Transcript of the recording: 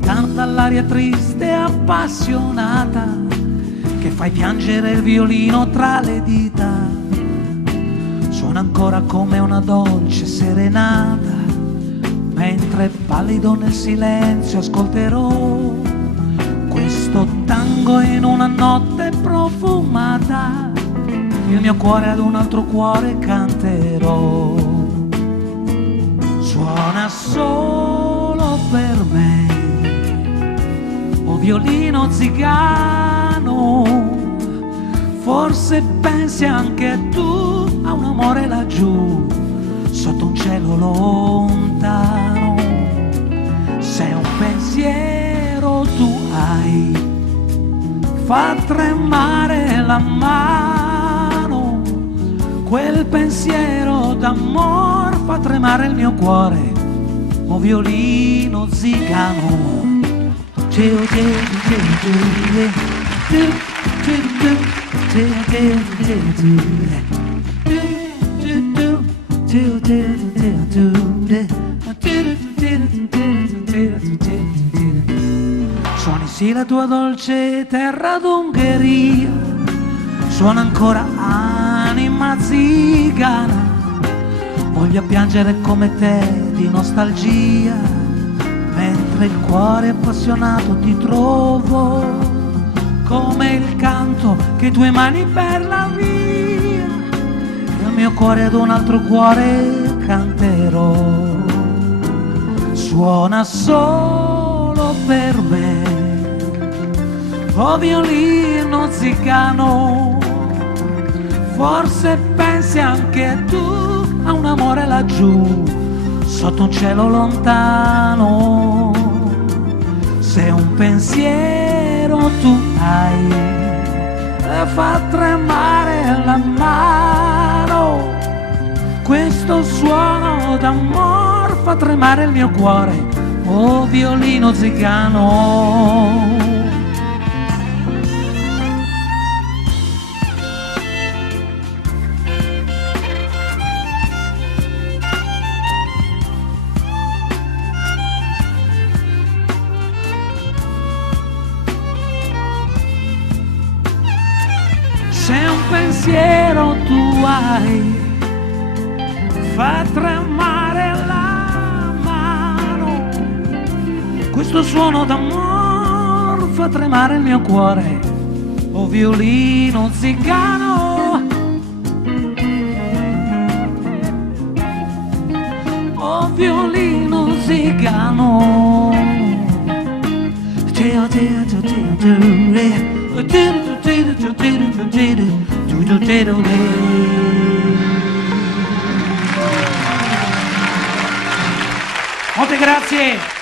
Canta l'aria triste e appassionata che fai piangere il violino tra le dita. Suona ancora come una dolce serenata, mentre pallido nel silenzio ascolterò questo tango in una notte profumata. Il mio cuore ad un altro cuore canterò. Suona solo per me, o violino zigano. Forse pensi anche tu a un amore laggiù, sotto un cielo lontano. Se un pensiero tu hai, fa tremare la mano. Quel pensiero d'amor fa tremare il mio cuore, o violino zigano. Suoni sì la tua dolce terra d'Ungheria, suona ancora anima zigana. Voglio piangere come te di nostalgia, mentre il cuore appassionato ti trovo, come il canto che tue mani per la via. Il mio cuore ad un altro cuore canterò. Suona solo per me, o violino zigano. Forse pensi anche tu a un amore laggiù, sotto un cielo lontano. Se un pensiero tu hai, fa tremare la mano. Questo suono d'amor fa tremare il mio cuore, o violino zigano. Se un pensiero tu hai, fa tremare la mano. Questo suono d'amor fa tremare il mio cuore, o violino zigano. O violino zigano. Molte grazie.